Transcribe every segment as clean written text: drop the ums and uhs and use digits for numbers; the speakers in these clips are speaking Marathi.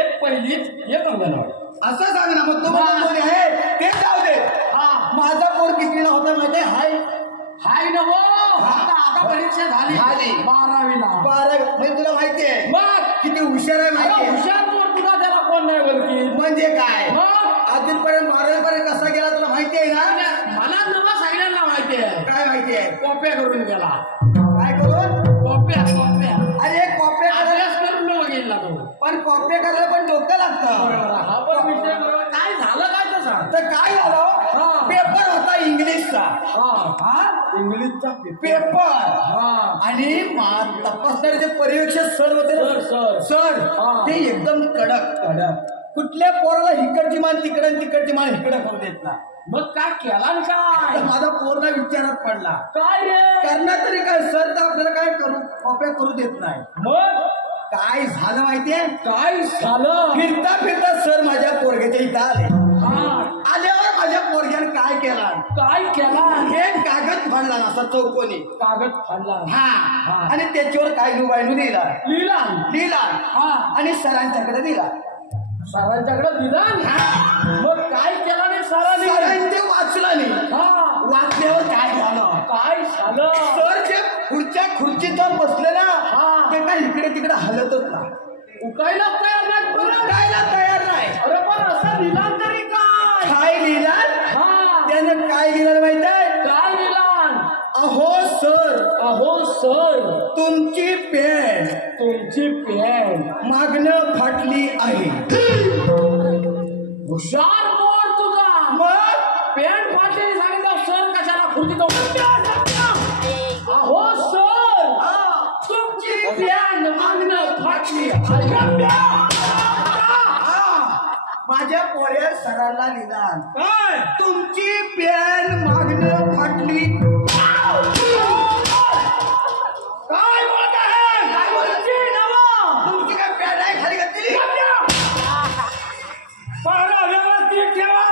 एक पहिलीत एक अंगणवाडी. असं सांग ना. मग तुम्हाला कोणी आहे ते जाऊ दे. माझा पोर कितीला होता माहिती आहे? हाय ना वो. आता परीक्षा झाली 12वीला. 12 म्हणजे तुला माहिती आहे मग किती हुशार आहे माहिती आहे? हुशार पोर तुला त्याला कोण नाही बोलकी. म्हणजे काय मग अजूनपर्यंत 12वी पर्यंत कसा गेला तुला माहिती आहे ना? मला नवा सगळ्यांना माहिती आहे. काय माहिती आहे? कॉप्या करून गेला. काय करून? कॉप्या. अरे कॉप्या अभ्यास करून नवा गेला तो. पण कॉप्या करायला पण डोकं लागतं. हा पण विषय बरोबर. काय झालं काय तर सांग. तर काय झालं? पेपर होता इंग्लिशचा. इंग्लिशचा पेपर. आणि तपासणारे जे पर्यवेक्षक सर होते ना सर ते एकदम कडक. कुठल्या पोराला हिकडची मान तिकडं तिकडची मान हिकडं करू देत ना. मग काय केला काय? माझा पोरला विचारात पडला काय रे करणार तरी काय. सर तर आपल्याला काय करू कॉप्या करू देत नाही. मग काय झालं माहितीये? काय झालं? फिरता सर माझ्या पोरग्याच्या इथं आले. आल्यावर माझ्या पोरग्याने काय केला? एक कागद फाडला ना असा चौकोनी कागद फाडला. आणि त्याच्यावर काय लिहून लिहिला आणि सरांच्याकडे दिला. सरांच्याकडे दिला. मग काय केला नाही सरांनी? ते वाचला नाही. वाचल्यावर काय झालं? सर जे पुढच्या खुर्चीत जाऊन बसले ना ते काय इकडे तिकडे हलतच ना. उकायला तयार नाही. अरे पण असं लिहिला तरी काय लिहिला? त्यानं काय लिहिलं माहित आहे? काय लिहिला? अहो सर तुमची पॅन्ट मागणं फाटली आहे. हुशार पोर तुझा. मग पॅन्ट फाटलेली सांगितलं सर कशाला खुर्ची अहो सर तुमची पॅन्ट मागणं फाटली. माझ्या पोऱ्या सरांना लिहिला तुमची पॅन्ट मागणं फाटली. काय बोलत आहे? तुमची काय पॅन्ट आहे खाली घातलेली? पारा व्यवस्थित ठेवा.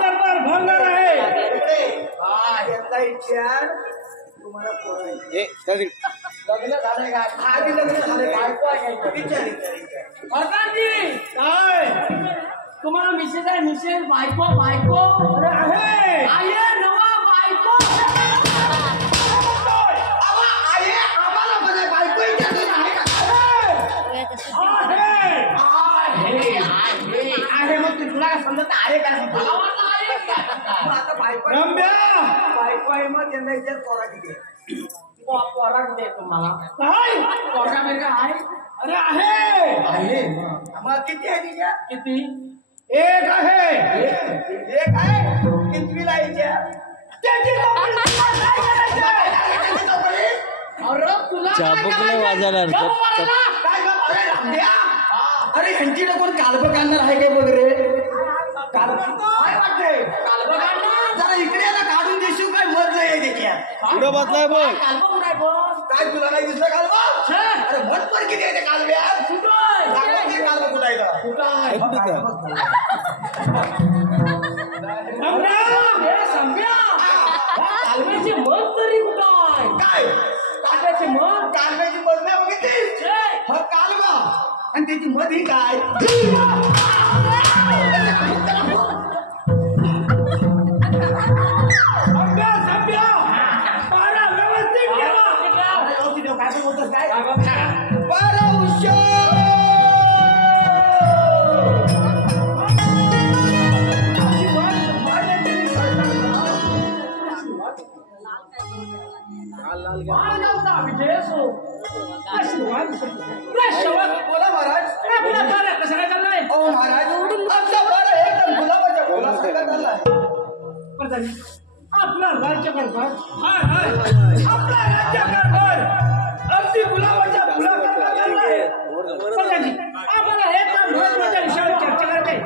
दरबार भंगार आहे. तुम्हाला लग्न झालंय का? आधी लग्न झालंय काय तुम्हाला मिसेस आहे? मिसेस बायको आहे नवा बायको. आम्हाला म्हणाय बायको आहे. मग तुला काय समजत आहे काय? आता बायको आहे मग त्यांना इथे पोरा किती पोरा किती तुम्हाला? काय पोरगा बिरगा आहे? अरे आहे. मग किती आहे तिच्या? किती? एक आहे. कितवीला यायच्या? अरे तुला चाबुकला वाजायला अरे ह्यांची कोण कालब काढणार आहे काय बघ रे? काय वाटतंय? कालबा काढणार? जरा इकडे ना काढून देशील काय मत नाही त्याच्यात. पुढे बसलाय बघ. कालबा कुठे आहे? काय तुला नाही दिसलं कालबा? अरे मत पण किती आहे ते कालब्या? कालबा कुठं आहे का? कालब्याची मत तरी कुठं आहे? काय कालब्याची मत नाही बघितली? हा कालबा आणि त्याची मत ही काय? बोला महाराज. कसं काय चाललंय? हो महाराज आमचा बरं एकदम गुलाबाच्या फुलासारखा चाललाय. आपला राज्यकारभार आपला राज्यकारभार अगदी गुलाबाच्या फुलासारखा चाललाय. आम्हाला एका महत्वाच्या विषयावर चर्चा करायची.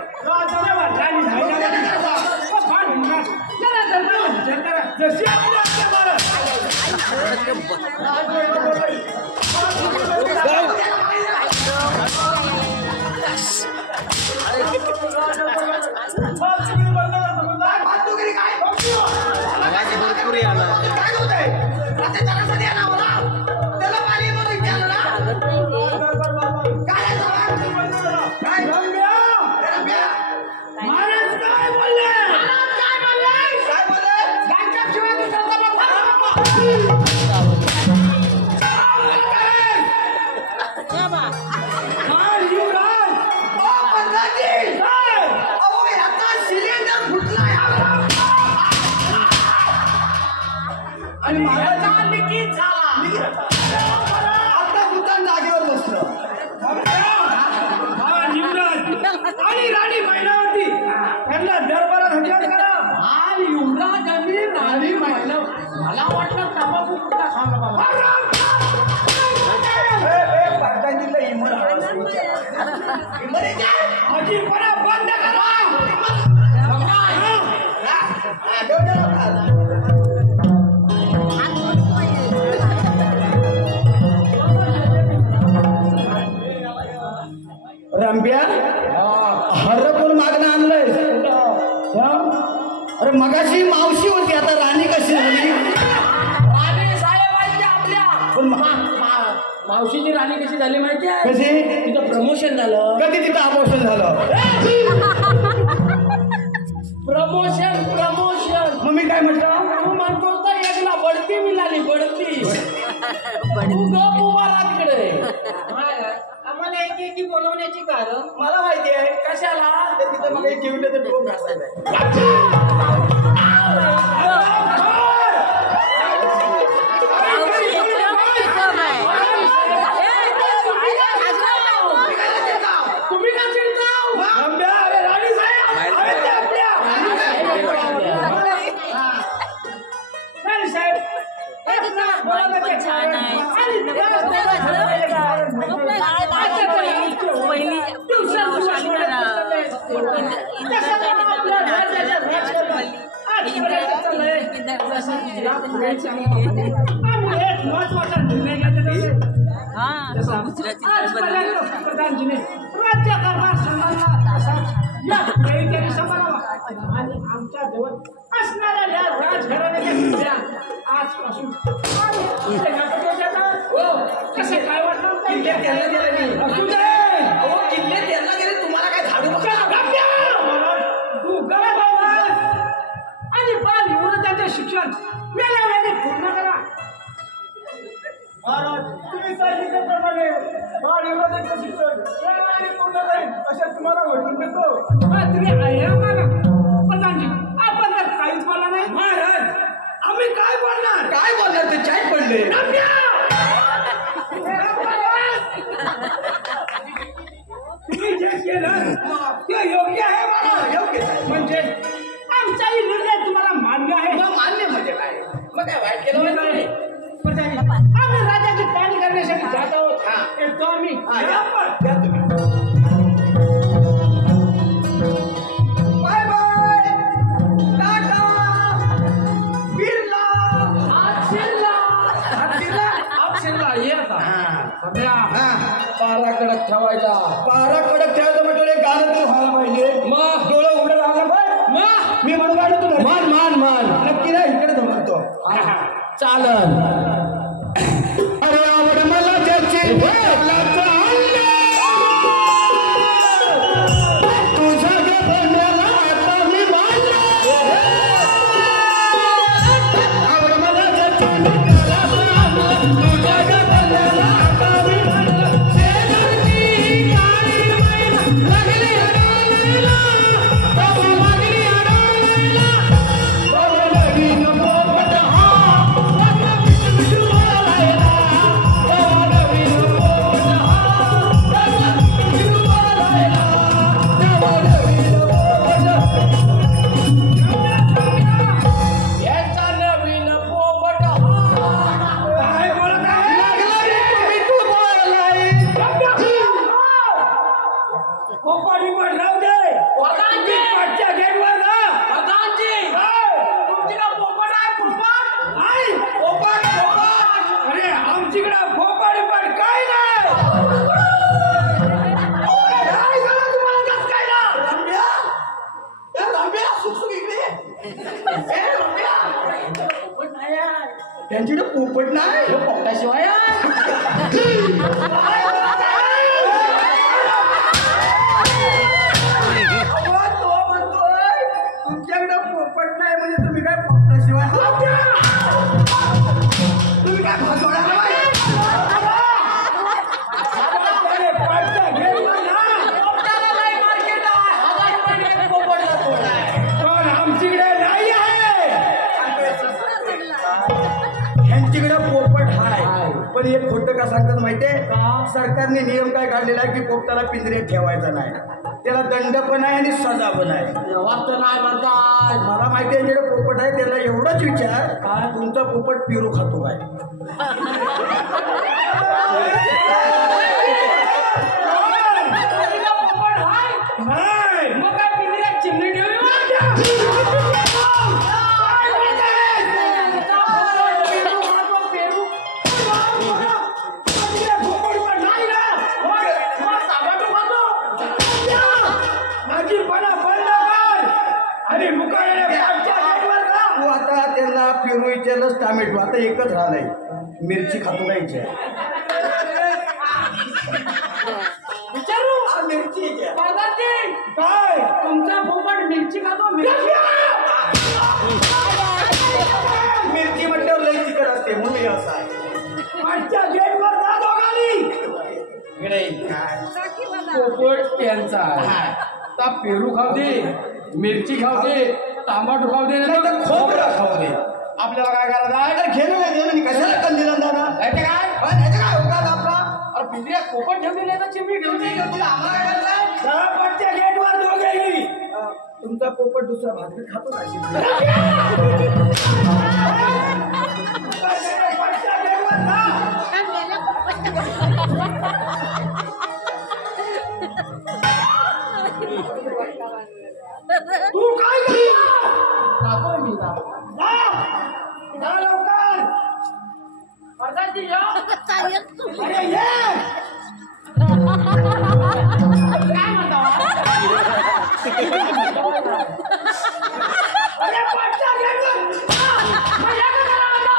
जशी आपली आज्ञा महाराज. भरपूर आला. त्याला पाणी म्हणून विचारलं ना काय आणि महाराज लिखित झाला. आता दुकान जागेवर बसलं. आणि राणी महिलावती त्यांना दरबारात हजर करा. हा युवराज आणि राणी महिला मला वाटलं तंबाखू कुठला खाल्ला बाबा. पाटाजीला इमर अजी बरा बंद करा. रंब्या हर कोण मागणं आणलंय. अरे मगाशी मावशी होती आता राणी कशी झाली. राणी साहेबांची आपल्या पण मावशीची राणी कशी झाली माहिती आहे. कशी तिथं प्रमोशन झालं. कधी तिथं अपोषण झालं. Promotion promotion. मग मी काय म्हटलं. तू म्हणतो तर एकला बढती मिळाली बढती. तू गप उभा राहा तिकडे. आम्हाला एकेकी बोलवण्याची कारण मला माहिती आहे कशाला. ते तिथं मग एक जेवलं तर डोक घासायला. तुम्ही का चिडताव. अरे राणी साहेब राणी साहेब महत्वाचा निर्णय प्रधानजीने राज्य कारभार संघाला या वेळी समारावा आणि आमच्या जवळ असणाऱ्या या राजघराण्याच्या किल्ल्या आजपासून कसं काय वाटलं. किल्ले त्यांना दिले नाही. असू दे. अहो किल्ले त्यांना दिले तुम्हाला काय झाडू तू गरज आणि बाल युवराजांचे शिक्षण वेळेला पूर्ण करा. महाराज तुम्ही सांगितल्याप्रमाणे बाळ युवराजांचं शिक्षण वेळेआधी पूर्ण जाईल अशा तुम्हाला वचन देतो. तुम्ही ऐका बघा प्रधानजी आपण तर काहीच बोलला नाही. महाराज आम्ही काय बोलणार. काय बोलणार ते चाय पडले. तुम्ही जे केलं ते योग्य आहे मला. योग्य आहे. म्हणजे आमचाही निर्णय तुम्हाला मान्य आहे. मग मान्य म्हणजे काय. मग काय वाईट केलं केलं म्हणजे नाही. प्रधानजी आम्ही राज्याची पाणी करण्यासाठी जात आहोत. हा. येतो आम्ही. या तुम्ही. बाय बाय टाटा बिर्ला हात शिरला ये आता. सध्या पारा कडक ठेवायचा. पारा कडक ठेवायचं म्हटलं एक गाणं तरी व्हायला पाहिजे. मग डोळं उघडं राहणार पाहिजे. मग मी म्हणून गाणं तुला मान मान मान नक्की ना इकडे धमतो. चालन. अरे आवड मला त्याची तुझ्या गण्याला आता मी मानलं. आवड मला त्याची तुझ्या गण्याला आता मी मानलं. शेजारची काळी मैना लागली अडवायला. बाबा लागली अडवायला. बाबा लागली नको पट हा. याचा नवीन पोपट काय बोलत आहे. पोपाडी पण राहू दे. पाठच्या गेटवर जा. तुमच्याकडे पोपट आहे. पोपट आहे. पोपट अरे आमच्याकडे पोपाडी पण काय नाही. काय झालं तुम्हाला कसं काय ना. त्यांच्याकडे पोपट नाही. पोपटाशिवाय तो म्हणतोय तुमच्याकडे पोपट नाही म्हणजे तुम्ही काय पोपटाशिवाय तुम्ही काय भाजवणार नाही. पण आमच्याकडे नाही आहे. कोणी एक खोटं का सांगतात माहितीये का? सरकारने नियम काय काढलेला आहे की पोपटाला पिंजऱ्यात ठेवायचा नाही, त्याला दंड पण आहे आणि सजा पण आहे. वाटत नाही म्हणताय. मला माहिती आहे जेवढं पोपट आहे त्याला एवढंच विचार काय? तुमचा पोपट पेरू खातो काय? नाही. मग काय पिंजऱ्यात चिमणी ठेवली? तू आता त्यांना पेरू विचारलंस टामेटो, आता एकच राहिलाय, मिरची खातो काय विचार? विचारू मिरची प्रधानजी, काय तुमचा पोपट मिरची खातो? मिरची म्हटल्यावर लई तिखट असते म्हणून हे असं आहे. मागच्या गेटवर जा दोघांनी. पोपट त्यांचा आहे. आता पेरू खाऊ दे, मिरची खाऊ दे, टमाटो खाऊ दे, नाही तर खोबरं खाऊ दे. आपल्याला काय करायचं आहे? अरे घेणं नाही देणं नाही, कशाला कंदील दादा? याचं काय? पण ह्याचं काय उपकार आपला? अरे पिंजऱ्यात पोपट ठेवलेली आहे तर चिमणी ठेवली आहे. तुला आम्हाला काय करायचंय? मागच्या गेटवर दोघेही. तुमचा पोपट दुसरा भाकरी खातो काय? मागच्या गेटवर जा. तू काय करतो? जातोय मी जा. जा लवकर. प्रधानजी या. अरे ये. काय म्हणता? अरे पाठच्या गेटवर. मग या का करा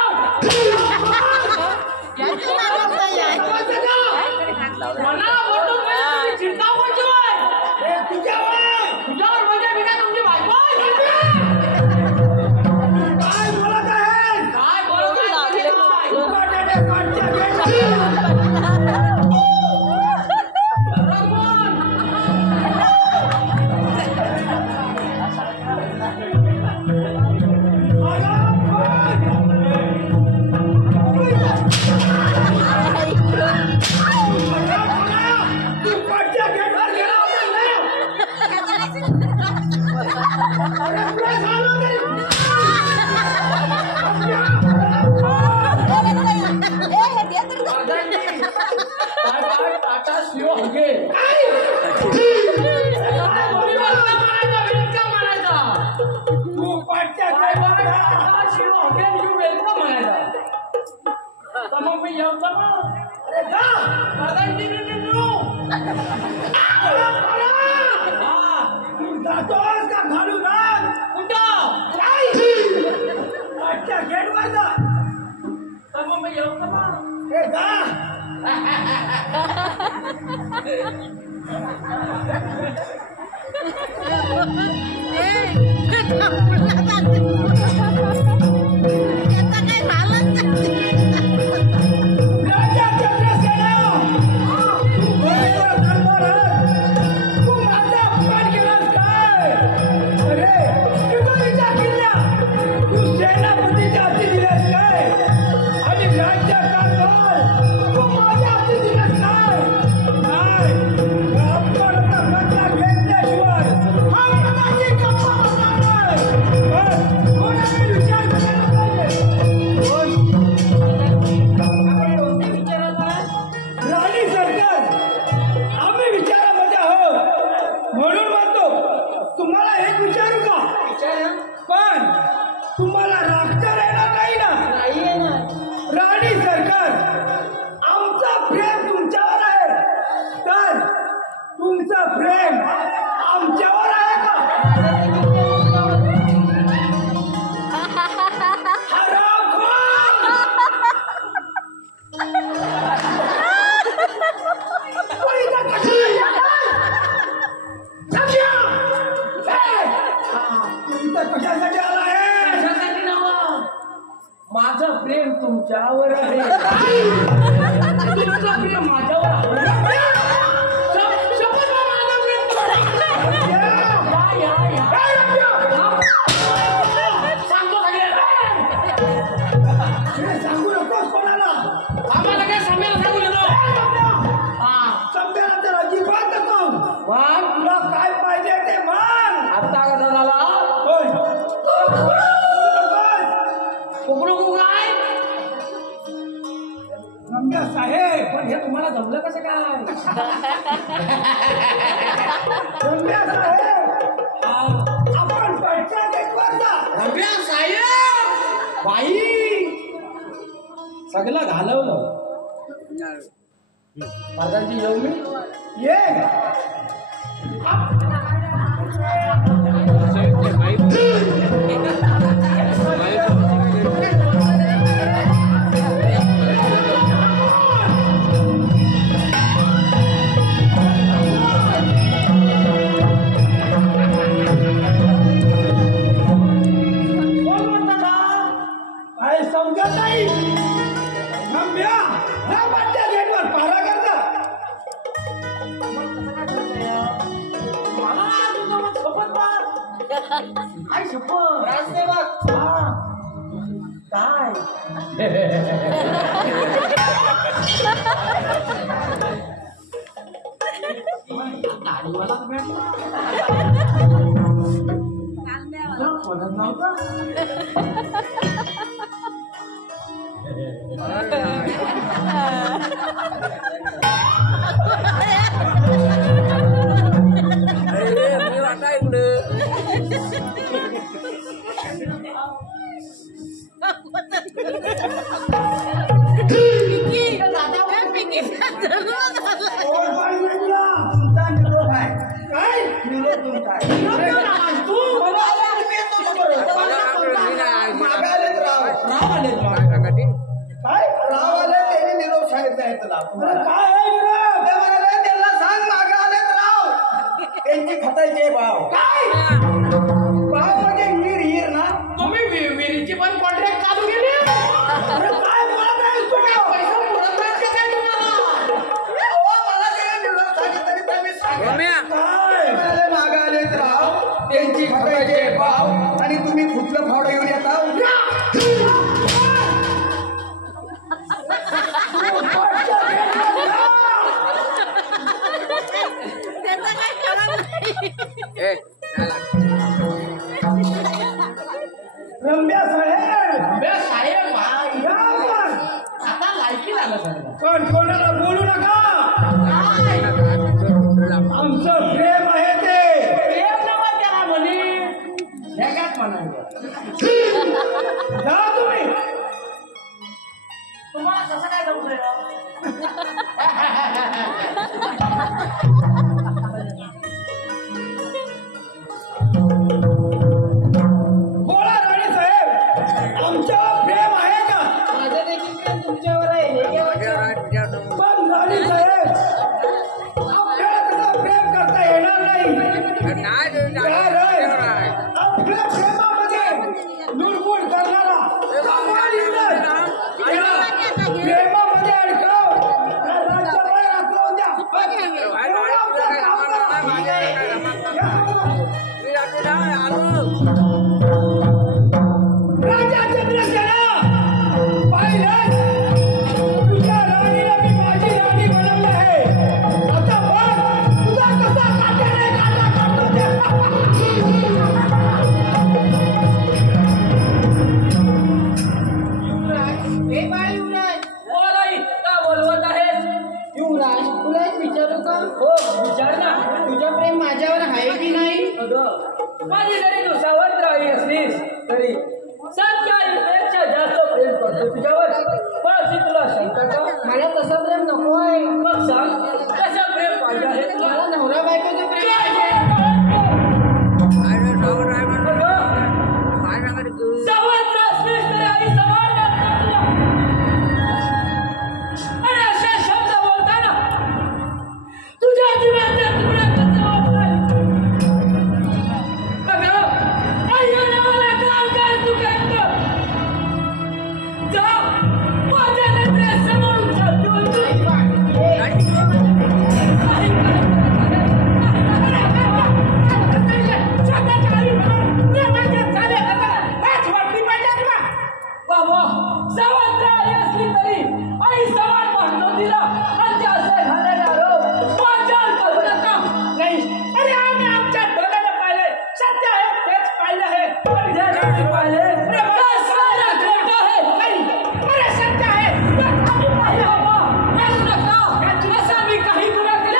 मला बोलतो म्हणजे चिंता बोलतोय. तुझ्यावर म्हणजे मी काय तुमची बायको आहे? काय बोलत आहे? काय बोलत आहे? पाठच्या गेटवर. माझं प्रेम तुमच्यावर आहे. तुमचं प्रेम माझ्यावर आहे. शपथ माझं प्रेम सांगतो सगळे. सांगू नकोस कोणाला. आम्हाला काय रम्या साहेब आपण पडच्या गेटवर जा. रम्या साहेब बाई सगळं घालवलं. महाराजांची येऊ मी ये काय समजत नाही. रम्या ना पडच्या गेटवर पारा करता. मला ना तुझं मग शपथ मार. काय शपथ राजसेवक काय गाडीवालाच भेटला. म्हणत नव्हता. मी वाटा इकडं कोण पाहिजे तुला? तुमचा निरोप आहे. काय निरोप तुमचा आहे. तू मागं आलेत राव. राव आले काय राव आले त्यांनी निरोप सांगितला आहे तुला. अरे काय आहे विरोध? ते म्हणाले त्यांना सांग मागं आलेत राव. त्यांची खतायचे भाव. काय भाव म्हणजे हिर ना. तुम्ही विहिरीची पण कॉन्ट्रॅक्ट चालू केली. अरे काय बोलत आहेस तू? पैसा पुरत नाही का काय तुम्हाला? हो, मला ते निरोप सांगितलं तरी तुम्ही सांगा. काय ते म्हणाले मागं आलेत राव. त्यांची खतायचे भाव आणि तुम्ही कुठलं फावडं घेऊन येता. रम्या साहेब रम्या साहेब बाई या आपण. आता लायकी झालं सगळं. पण कोणाला बोलू नका. आमचं प्रेम आहे ते. प्रेम नव्हतं त्याला म्हणे जगात म्हणाले. जा तुम्ही. तुम्हाला कसं काय जमलंय? बोला राणी साहेब आमच्यावर प्रेम आहे का? माझं देखील प्रेम तुमच्यावर आहे. हे केव्हाचं? पण राणी साहेब आपल्याला कसं प्रेम करता येणार नाही. काय रे? आपल्या प्रेमामध्ये लुडबुड करणारा कमाल इंग्रज. प्रेमामध्ये अडकाव या राज्याबाहेर हकलवून द्या. एवढं आपलं काम करा. या. राजा चंद्रसेना पाहिलं तुझ्या राणीला मी माझी राणी बनवलं आहे. आता बघ तुझा कसा काट्याने काटा काढतो ते. हे बाय युवराज. बोल आई, का बोलवत आहेस? युवराज तुला एक विचारू का? हो विचार ना. तुझं प्रेम माझ्यावर आहे की नाही? माझी जरी तू सावध राही असलीस तरी सत्य आईपेक्षा जास्त प्रेम करतो तुझ्यावर. पण तुला शंका का? मला तसं प्रेम नको आहे. मग सांग कसं प्रेम पाहिजे आहे तुला? मला नवरा बायकोचं प्रेम पाहिजे. सावध असलीस तरी आई सवाल लागतो तुला. आणि असे शब्द बोलताना तुझ्या जीवाच्या तुकड्याचं वाटतंय. अगं, आईने मला काम काय तू करतो? जा, माझ्या नजरेसमोरून जातो तू. बाबा सावध राही असली तरी आई सवाल म्हणतो तिला आणि असे झालेले आरोप माझ्यावर करू नका. नाही अरे आम्ही आमच्या डोळ्याने पाहिले. सत्य आहे तेच पाहिलं आहे. आणि जे नाही पाहिले ते सारं खोटं आहे. नाही अरे सत्य आहे तेच आम्ही पाहिलं. बाबा करू नका. असं मी काही गुन्हा केला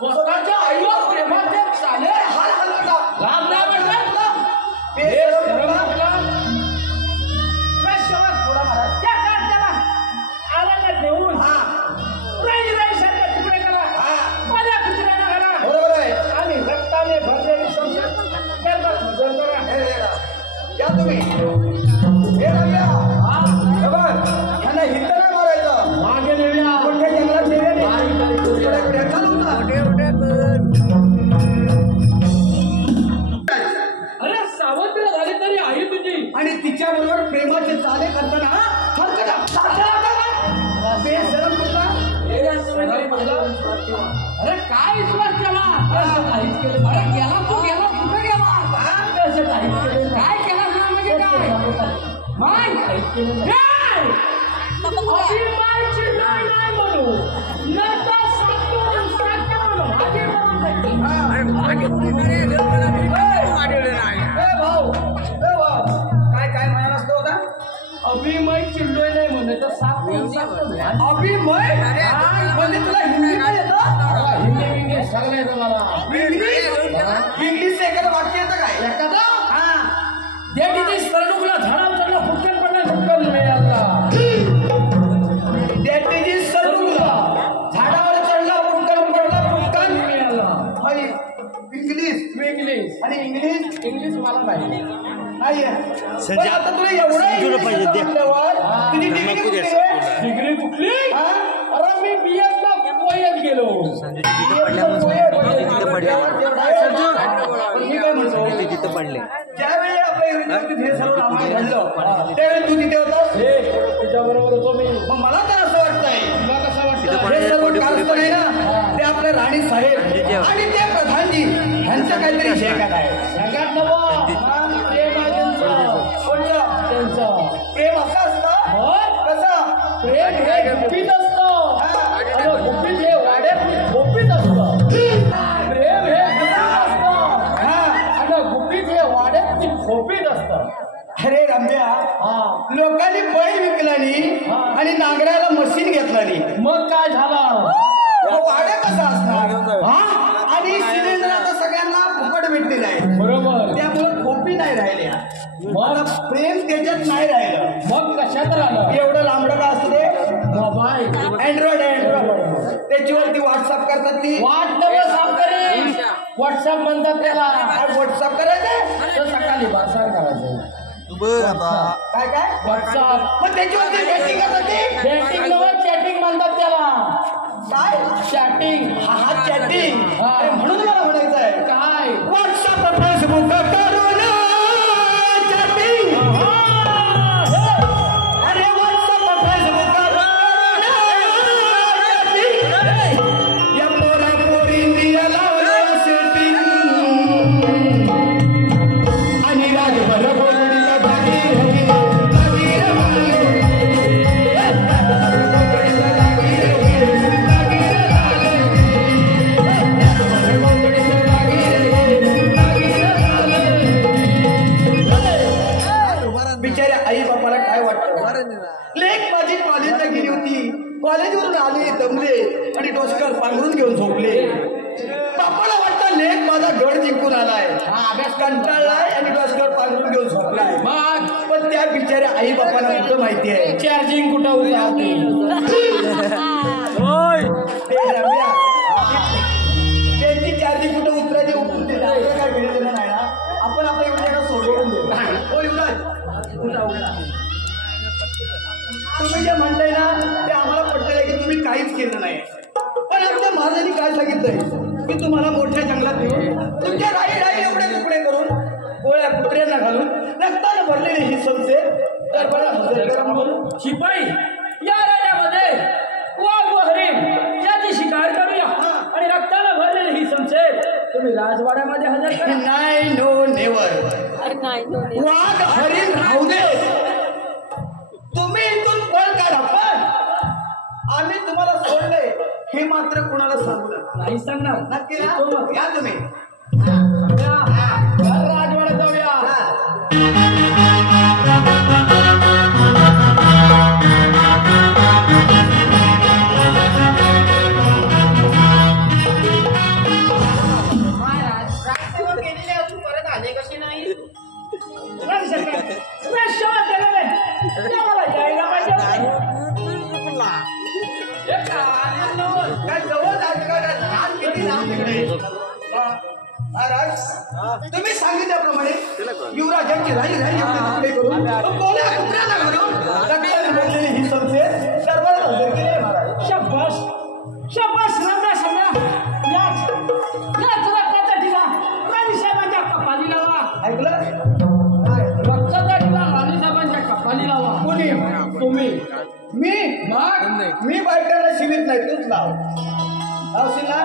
स्वतःच्या आईवर प्रेमाचे चाले हाल हलवला. लाभ नाही म्हटलं बेशरम थोडा मुलगा. महाराज त्या त्याला आरामात देऊन हा राई राई सारखे तुकडे करा हा माझ्या कुत्र्याला घाला बरोबर आहे. आणि रक्ताने भरलेली संसद त्याला हजर करा. हे या तुम्ही हे रम्या. हे बघ, ह्यांना हिंड नाही मारायचं. मागे नेऊया मोठ्या जंगलात नेले पुढे चालू ना. अरे सावत्र झाली तरी आई तुझी आणि तिच्या बरोबर प्रेमाचे चाले करताना बेशरम कुठला. अरे काय विश्वास केला अरे गेला तू गेला कुठे गेला काय केला ना म्हणजे काय अभिमानची नाही म्हणू न तर सातून सातून भाजी काय काय म्हणाला असतो होता. अभिमय चिडलोय नाही म्हणत तर सातून सातून अभिमय म्हणजे तुला हिंदी नाही येतं. हिंदी इंग्लिश सगळं येतं मला इंग्लिश एखादं वाक्य येतं काय. एखादा हा देवीची स्पर्धुकला झाडावर चढला फुटकन पडला फुटकन मिळाला देवीची सरडुकला झाडावर चढला फुटकन पडला फुटकन मिळाला आणि इंग्लिश इंग्लिश आणि इंग्लिश इंग्लिश मला माहिती नाही आहे. पण आता तुला एवढं इंग्लिश येतं म्हटल्यावर तुझी डिग्री कुठली आहे? डिग्री कुठली हा? अरे मी बीएडला पोयत गेलो पण मी काय म्हणतो, ज्यावेळी आपल्या युनिव्हर्सिटीत हे सर्व रामायण घडलं त्यावेळी तू तिथे होतास. तुझ्या बरोबर होतो मी मग मला तर असं वाटतंय तुला कसं वाटतं हे सर्व कारस्थान आहे ना ते आपले राणी साहेब आणि ते प्रधानजी ह्यांचं काहीतरी शेकात आहे. जगात नवं प्रेम आहे त्यांचं कोणतं त्यांचं प्रेम असं असतं. होय कसं प्रेम हे गुपित असतं आणि गुपित हे वाड्यात गुपित असतं प्रेम हे गुपित असतं हा. आणि गुपित हे वाड्यात खोपीत असतं अरे रम्या हा लोकांनी बैल विकलानी आणि नांगरायला मशीन घेतलानी मग काय झालं वाड्या कसा असणार. हा आणि सिलेंडर आता सगळ्यांना फुकट भेटलेलं आहे बरोबर त्यामुळे खोपी नाही राहिल्या. मग प्रेम त्याच्यात नाही राहिलं. मग कशात राहिलं एवढं लांबडं का असतं ते मोबाईल अँड्रॉइड त्याच्यावरती व्हॉट्सअप करतात ती. वाट नवं साफ करेल व्हॉट्सअप म्हणतात त्याला व्हॉट्सअप करायचं तर सकाळी बाजार करायचं काय काय व्हॉट्सअप मग त्याच्यावरती चॅटिंग करतात ती. चॅटिंग नवं चॅटिंग म्हणतात त्याला काय चॅटिंग हा चॅटिंग हा. म्हणून मला म्हणायचं आहे काय व्हॉट्सअप फेसबुक करून चॅटिंग. अरे व्हॉट्सअप फेसबुक करून chatting. या पोरा पोरींनी लावलं setting. आणि राजभर बोलणीला जागी राहिली, जागी बिचाऱ्या आई बापाला काय वाटतं. लेक माझी कॉलेजला गेली होती, कॉलेजवरून आले दमले आणि डोसकर पांघरून घेऊन झोपले. बापाला वाटतं लेक माझा गड जिंकून आलाय, अभ्यास कंटाळलाय आणि डोसकर पांघरून घेऊन झोपलाय. मग पण त्या बिचाऱ्या आई बापाला कुठं माहिती आहे चार्जिंग कुठं होती ते रम्या, त्यांची चार्जिंग कुठं उतरायची उतरून देते. आपल्याला काय मिळालं नाही ना, आपण आपल्या एवढ्या सोडवून देऊ. हो युवराज, उठा, उठा. तुम्ही जे म्हणताय ना ते आम्हाला पटलंय की तुम्ही काहीच केलं नाही. पण आमच्या महाराजांनी काय सांगितलंय की तुम्हाला मोठ्या जंगलात घेऊन तुमच्या राई एवढे तुकडे करून गोळ्या कुत्र्यांना घालून रक्तानं भरलेले ही संशय तर बरं शिपाई या राज्यामध्ये वाघ व हरिण याची शिकार करूया आणि रक्ताला भरलेली ही संशय तुम्ही राजवाड्यामध्ये हजर करा. नाही नो नेवर. वाघ हरिण राहू दे, तुम्ही इथून पळ काढा, पण आम्ही तुम्हाला सोडलंय हे मात्र कुणाला सांगू नका. नाही सांगणार नक्की ना? या तुम्ही राजवाड्यात जाऊया. महाराज तुम्ही सांगितल्याप्रमाणे युवराजांची राई एवढे करून बोला कुत्र्याला घालून रक्ताने भरलेली ही संस्थेत सर्वांना हजर केले महाराज. शाबास शाबास राजा सम्या याच रक्ताचा टिला राणीसाहेबांच्या कपाली लावा. ऐकलं रक्ताचा टिला राणीसाहेबांच्या कपाली लावा. कोणी तुम्ही मी बायकांना शिवित नाही तूच लाव लावशील ना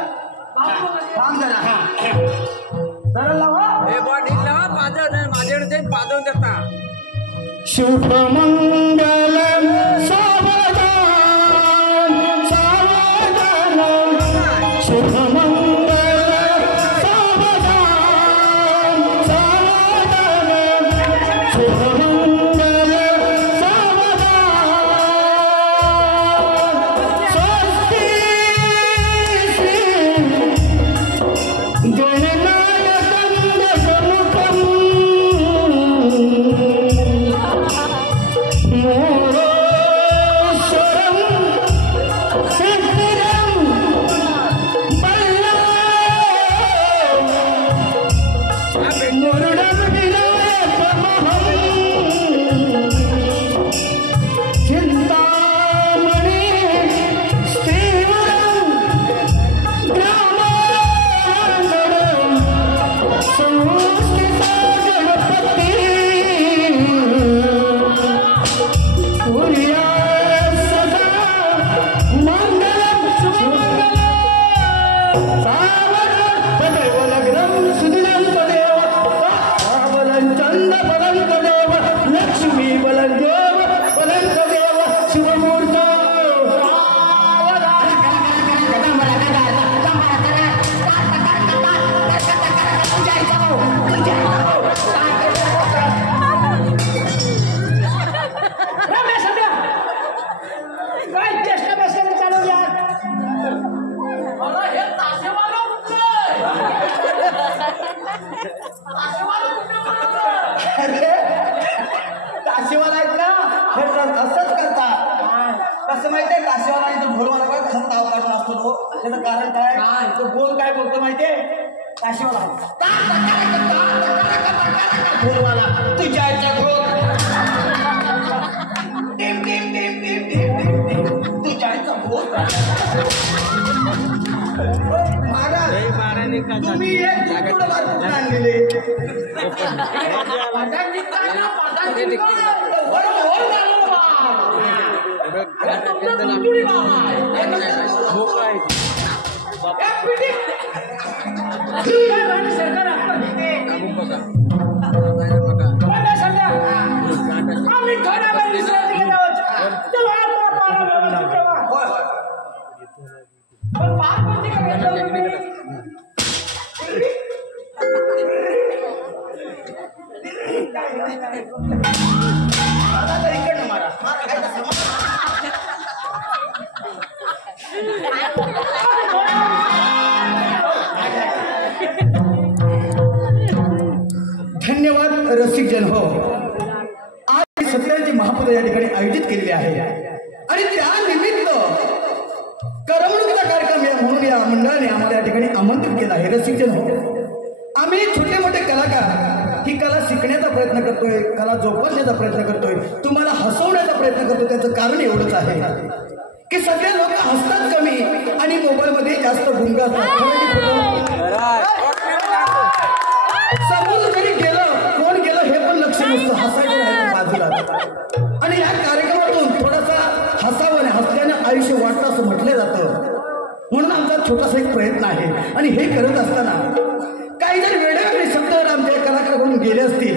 थांब जरा जरा लावा माझ्याकडे पादव देता. शुभमंगल सावधान सावधान शुभमंगल सावधान सावधान शुभमंगल सावधान स्वस्ति श्री गणनायकं दशमुखम् लक्ष्मी बलदेव बलदेव शिवमूर्त काय चेष्टा बसायला चालू यार. काशीवाला आहेत ना हे असंच करतात. कसं माहितीये काशीवाला आणि तो ढोलवाला काय कसं ताव काढून असतो तो त्याचं कारण काय तो बोल काय बोलतो माहितीये काशीवाला ढोलवाला तुझ्या आईच्या घोर टिम टिम टिम टिम टिम टिम टिम तुझ्या आईचा घोर. महाराज तुम्ही एक तुकडं बाजूला आणलेले आम्ही थोड्या वेळ विश्रांती घेत आहोत. तेव्हा आपला पारा व्यवस्थित ठेवा. पण पारपंची का घेतलं तुम्ही? इकडनं मारा काय धन्यवाद रसिक जन हो. आज सत्याची महापूजा या ठिकाणी आयोजित केलेली आहे आणि त्या निमित्त करमणुकीचा कार्यक्रम म्हणून या मंडळाने आम्हाला या ठिकाणी आमंत्रित केलं आहे. रसिक जन हो, आम्ही छोटे मोठे कलाकार ही कला शिकण्याचा प्रयत्न करतोय, कला जोपासण्याचा प्रयत्न करतोय, तुम्हाला हसवण्याचा प्रयत्न करतोय. त्याचं कारण एवढंच आहे की सगळे लोक हसतात कमी आणि मोबाईलमध्ये जास्त गुंग असतात. समोर जरी गेलं कोण गेलं हे पण लक्ष नसतं, हसायचं नाही बाजूला. आणि या कार्यक्रमातून थोडासा हसावं आणि हसल्यानं आयुष्य वाटतं असं म्हटलं जातं. म्हणून आमचा छोटासा एक प्रयत्न आहे आणि हे करत असताना काही जर वेगवेगळे शब्द आमच्या कलाकाराकडून गेले असतील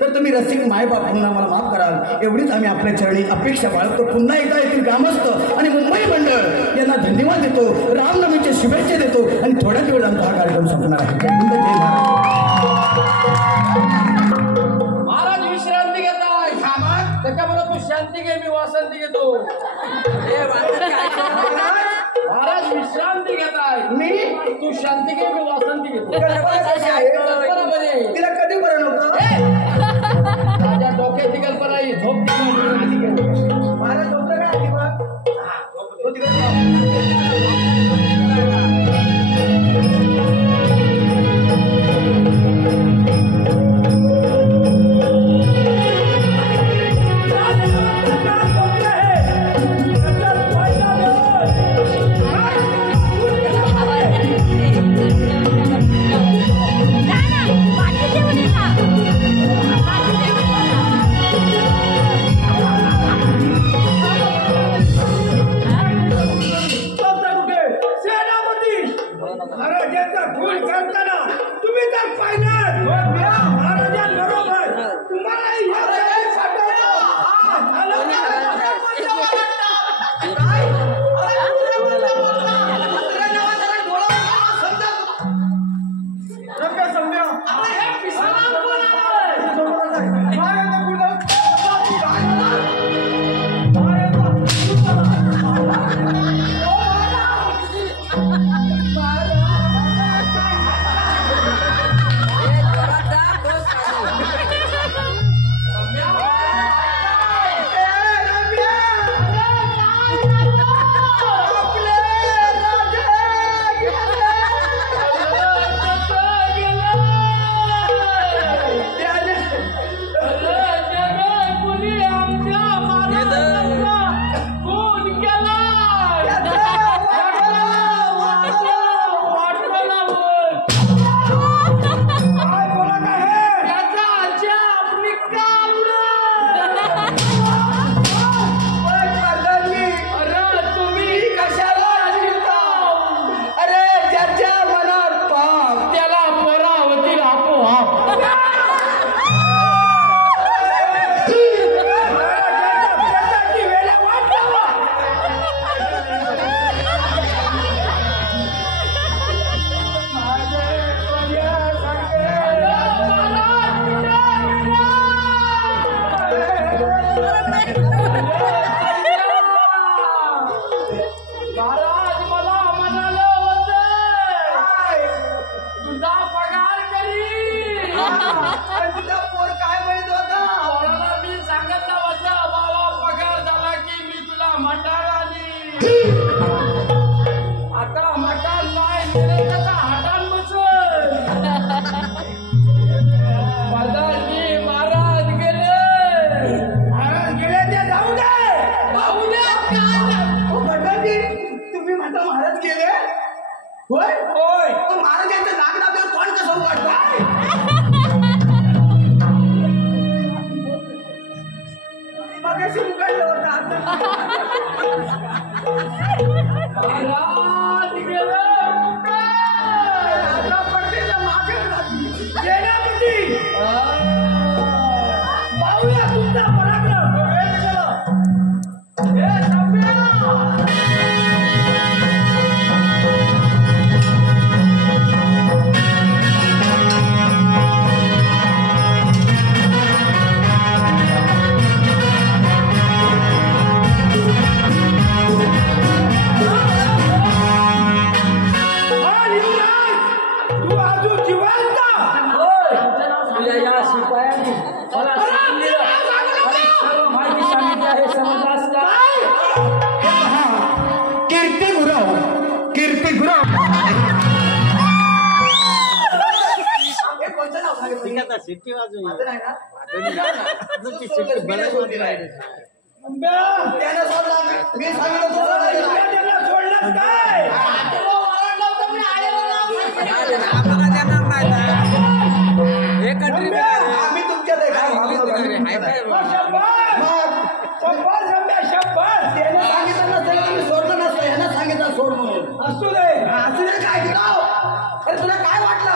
तर तुम्ही रसिक मायबाप म्हणून आम्हाला माफ कराल एवढीच आम्ही आपल्या चरणी अपेक्षा बाळगतो. पुन्हा एकदा येथील ग्रामस्थ आणि मुंबई मंडळ यांना धन्यवाद देतो, रामनवमीच्या शुभेच्छा देतो आणि थोड्याच वेळ आमचा हा कार्यक्रम संपणार आहे. महाराज विश्रांती घेताय. त्याच्यामुळे तू शांती घे, मी वासंती घेतो. महाराज विश्रांती घेताय, मी तू शांती घे, मी वासंती घेतो. बरोबर आहे. तिला कधी बरं नव्हतं माझ्या डोक्याची कल्पना ही झोप मला झोपलं काय आधी बघ. करताना तुम्ही तर पाहिलं महाराजांबरोबर तुम्हाला या वेळेस महाराज मला म्हणालं होतं तुझा पगार करी तुझा पोर काय म्हणत होता पोराला मी सांगितलं होतं बाबा पगार झाला की मी तुला मटार आली आता मटार नाही दिलं तर हातान बसल प्रधानजी महाराज गेले ते जाऊ दे तुम्ही म्हणता महाराज गेले होय होय पण महाराजांचं नाक दाबल्यावर कोण कसं वाटतं मगाशी उघडलं होतं महाराज गेले आता पडलेल्या मागे सेनापती पाहूया तुमचा पराक्रम हे सम्या तू अजून जिवंत या शिपायांनी मला सर्व माहिती सांगितली आहे समजलास का कीर्ती गुरव हे कोणतं नाव सांगितलं? सिटी वाजून माझं नाही ना? त्यानं सोडला मी सांगितलं सोडलं सोडलं काय आम्ही तुमच्यात आहे का? त्यानं सांगितलं नसेल तुम्ही सोडलं नसतं ह्यानं सांगितलं सोड म्हणून असू दे असू दे काय गिराव? अरे तुला काय वाटलं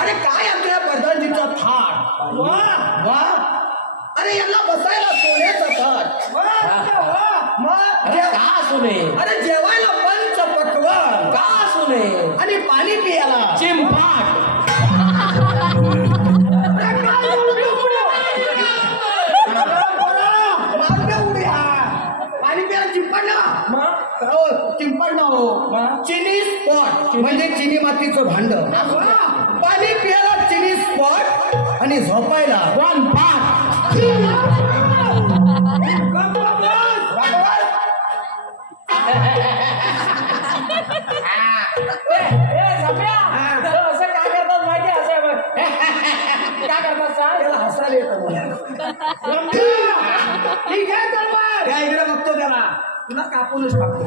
अरे काय आपल्या प्रधानजीचा थाट वा अरे यांना बसायला सोन्याचा थाट मग अरे जेवायला पंच पक्वान आणि पाणी पियाला चिंपाट पाणी प्यायला चिंपाड ना हो चिनी स्पॉट म्हणजे चिनी मातीचं भांड पाणी प्यायला चिनी स्पॉट आणि झोपायला वन पाट असं काय करतात माहिती असं काय करतात सांग त्याला हसायला येतं ठीक आहे तलवार त्या इकडे बघतो त्याला तुला कापूनच टाकतो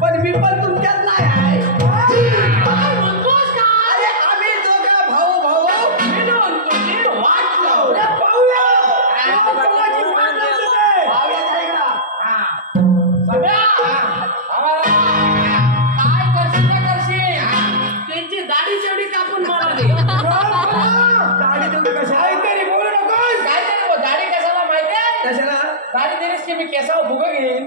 पण मी पण तुमच्यात नाही आहे अरे आम्ही दोघं भाऊ आहेस की मी केसावर भुग घेईन.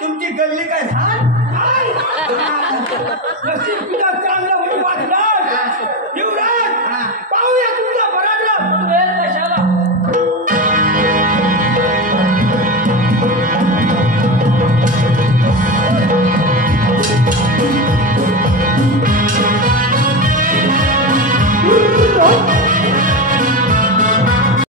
तुमची गल्ली काय लहान नशीब तुझ्या